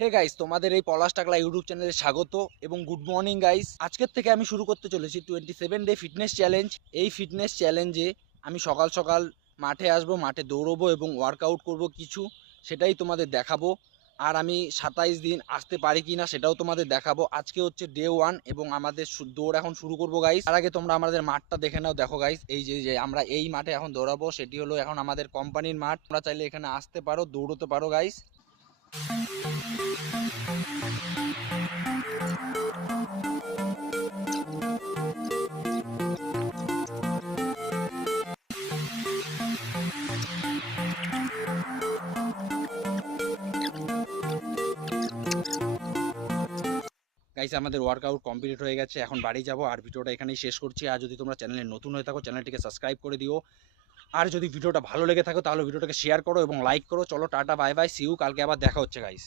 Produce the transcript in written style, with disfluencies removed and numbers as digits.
Hey guys, তোমাদের এই পলাশ টাকলা ইউটিউব চ্যানেলে স্বাগত এবং গুড মর্নিং গাইস। আজকের থেকে আমি শুরু করতে চলেছি 27 ডে ফিটনেস চ্যালেঞ্জ। এই ফিটনেস চ্যালেঞ্জে আমি সকাল সকাল মাঠে আসব, মাঠে দৌড়বো এবং ওয়ার্কআউট করব কিছু, সেটাই তোমাদের দেখাবো। আর আমি 27 দিন আসতে পারি কি না সেটাও তোমাদের দেখাবো। আজকে হচ্ছে ডে 1 এবং আমাদের দৌড় এখন শুরু করবো গাইস। তার আগে তোমরা আমাদের মাঠটা দেখে নাও। দেখো গাইস, এই যে আমরা এই মাঠে এখন দৌড়াবো, সেটি হলো এখন আমাদের কোম্পানির মাঠ। তোমরা চাইলে এখানে আসতে পারো, দৌড়তে পারো গাইস। গাইস, আমাদের ওয়ার্কআউট কমপ্লিট হয়ে গেছে, এখন বাড়ি যাব। আর ভিডিওটা এখানেই শেষ করছি। আর যদি তোমরা চ্যানেলে নতুন হয়ে থাকো, চ্যানেলটিকে সাবস্ক্রাইব করে দিও। আর যদি ভিডিওটা ভালো লেগে থাকো তাহলে ভিডিওটাকে শেয়ার করো এবং লাইক করো। চলো tata, bye bye, see you. কালকে আবার দেখা হচ্ছে গাইস।